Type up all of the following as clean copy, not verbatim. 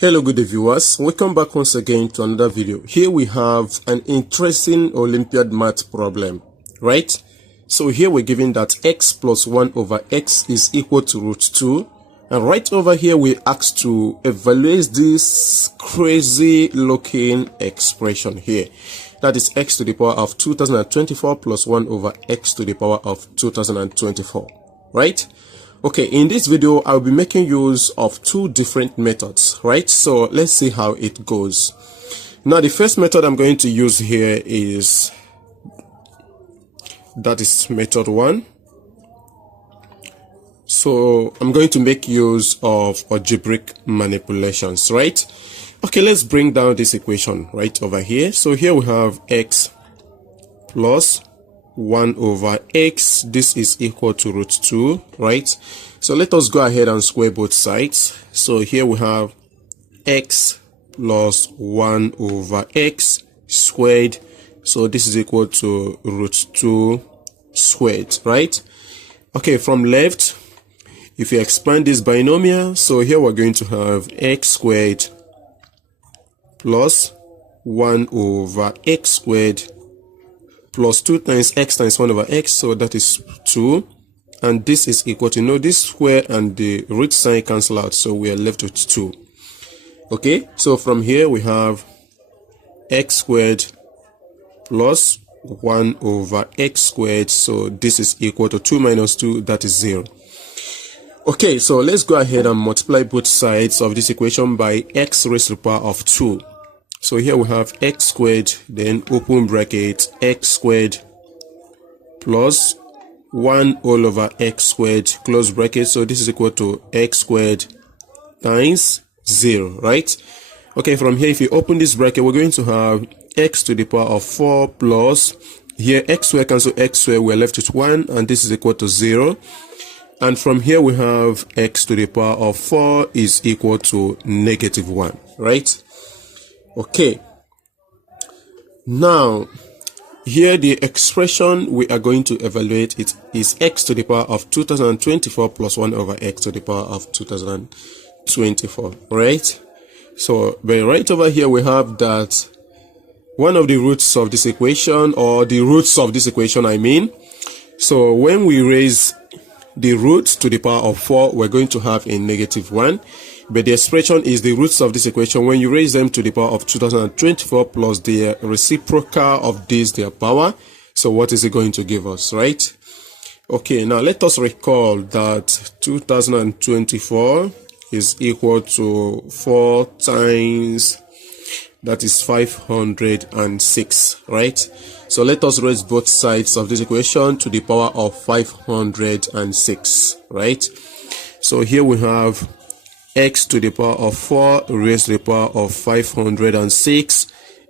Hello good day viewers, welcome back once again to another video. Here we have an interesting Olympiad math problem, right? So here we're given that x plus 1 over x is equal to root 2, and right over here we're asked to evaluate this crazy looking expression here. That is x to the power of 2024 plus 1 over x to the power of 2024, right? Okay, in this video, I'll be making use of two different methods, right? So let's see how it goes. Now, the first method I'm going to use here is, that is method 1. So I'm going to make use of algebraic manipulations, right? Okay, let's bring down this equation right over here. So here we have x plus 1 over x, this is equal to root 2, right? So let us go ahead and square both sides. So here we have x plus 1 over x squared, so this is equal to root 2 squared, right? Okay, from left, if you expand this binomial, so here we're going to have x squared plus 1 over x squared plus 2 times x times 1 over x, so that is 2, and this is equal to, this square and the root sign cancel out, so we are left with 2. Okay, so from here we have x squared plus 1 over x squared, so this is equal to 2 minus 2, that is 0. Okay, so let's go ahead and multiply both sides of this equation by x raised to the power of 2. So here we have x squared, then open bracket, x squared plus 1 all over x squared, close bracket. So this is equal to x squared times 0, right? Okay, from here, if you open this bracket, we're going to have x to the power of 4 plus, here x squared cancel x squared, we're left with 1, and this is equal to 0. And from here, we have x to the power of 4 is equal to negative 1, right? Okay, now here the expression we are going to evaluate it is x to the power of 2024 plus 1 over x to the power of 2024, right? So right over here we have that one of the roots of this equation, or the roots of this equation I mean, so when we raise the root to the power of 4, we're going to have a negative 1. But the expression is the roots of this equation. When you raise them to the power of 2024 plus the reciprocal of this, their power. So what is it going to give us, right? Okay, now let us recall that 2024 is equal to 4 times, that is 506, right? So let us raise both sides of this equation to the power of 506, right? So here we have x to the power of 4 raised to the power of 506.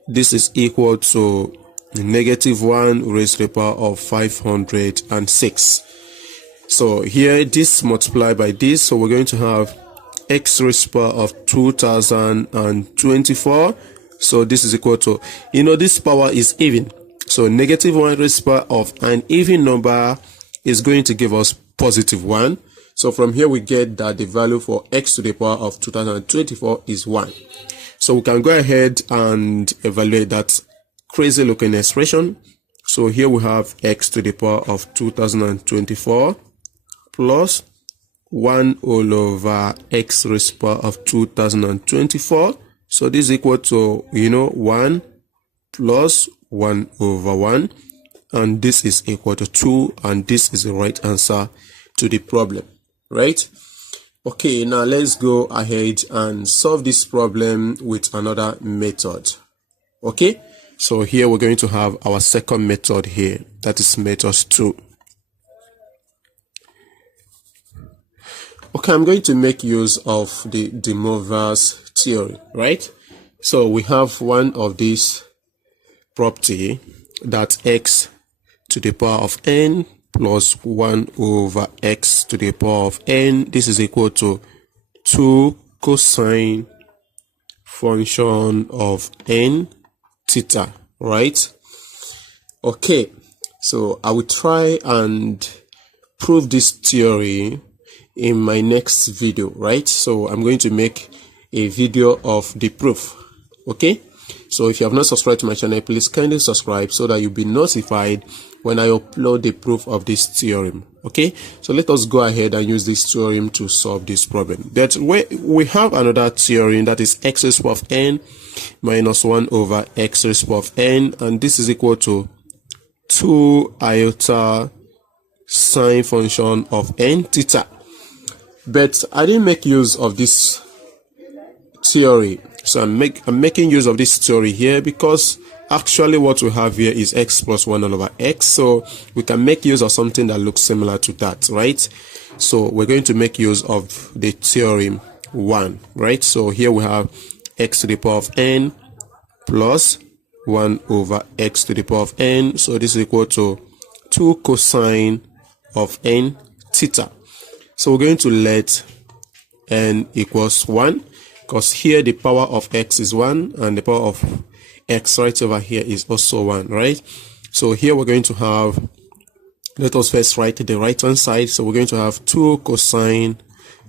This is equal to negative 1 raised to the power of 506. So here this multiplied by this, so we're going to have x raised to the power of 2024. So this is equal to, this power is even. So negative 1 raised to the power of an even number is going to give us positive 1. So from here we get that the value for x to the power of 2024 is 1. So we can go ahead and evaluate that crazy looking expression. So here we have x to the power of 2024 plus 1 all over x raised to the power of 2024. So this is equal to, 1 plus 1 over 1. And this is equal to 2. And this is the right answer to the problem. Right? Okay, now let's go ahead and solve this problem with another method. Okay, so here we're going to have our second method here, that is method 2. Okay, I'm going to make use of the Moivre's theory, right? So we have one of these property that x to the power of n plus 1 over x to the power of n, this is equal to 2 cosine function of n theta, right? Okay, so I will try and prove this theory in my next video, right? So I'm going to make a video of the proof. Okay, so if you have not subscribed to my channel, please kindly subscribe so that you'll be notified when I upload the proof of this theorem. Okay, so let us go ahead and use this theorem to solve this problem. That we have another theorem, that is x raised to the power of n minus 1 over x raised to the power of n, and this is equal to 2 iota sine function of n theta. But I didn't make use of this theory, so I'm making use of this theory here because actually what we have here is x plus 1 over x, so we can make use of something that looks similar to that, right? So we're going to make use of the theorem 1, right? So here we have x to the power of n plus 1 over x to the power of n, so this is equal to 2 cosine of n theta. So we're going to let n equals 1, because here the power of x is 1 and the power of x right over here is also 1, right? So here we're going to have, let us first write the right hand side. So we're going to have 2 cosine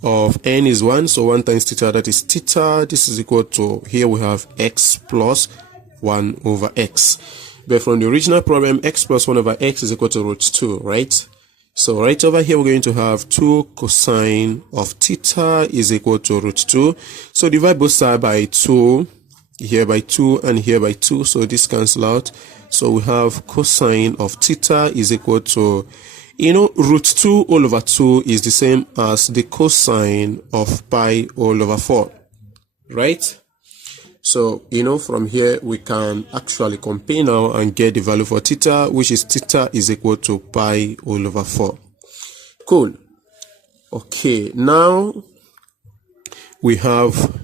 of n is 1, so 1 times theta, that is theta. This is equal to, here we have x plus 1 over x. But from the original problem, x plus 1 over x is equal to root 2, right? So right over here, we're going to have 2 cosine of theta is equal to root 2. So divide both sides by 2, here by 2 and here by 2. So this cancel out. So we have cosine of theta is equal to, root 2 all over 2 is the same as the cosine of pi all over 4, right? So, from here we can actually compare now and get the value for theta, which is theta is equal to pi all over 4. Cool. Okay, now we have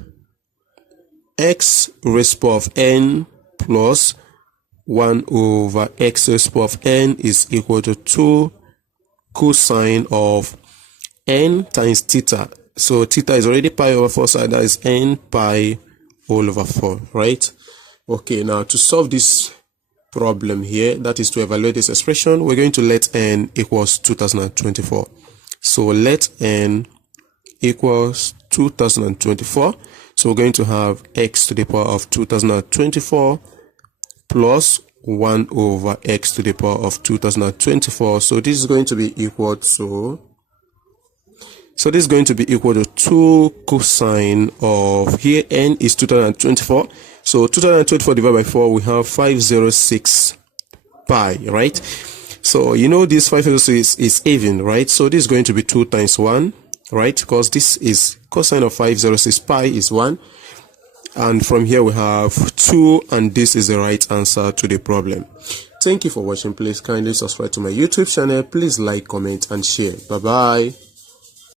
x raised to the power of n plus 1 over x raised to the power of n is equal to 2 cosine of n times theta. So theta is already pi over 4, so that is n pi all over 4, right? Okay, now to solve this problem here, that is to evaluate this expression, we're going to let n equals 2024. So let n equals 2024. So we're going to have x to the power of 2024 plus 1 over x to the power of 2024. So this is going to be equal to, this is going to be equal to 2 cosine of, here n is 2024. So 2024 divided by 4, we have 506 pi, right? So this 506 is even, right? So this is going to be 2 times 1, right? Because this is cosine of 506 pi is 1. And from here we have 2, and this is the right answer to the problem. Thank you for watching. Please kindly subscribe to my YouTube channel. Please like, comment, and share. Bye-bye.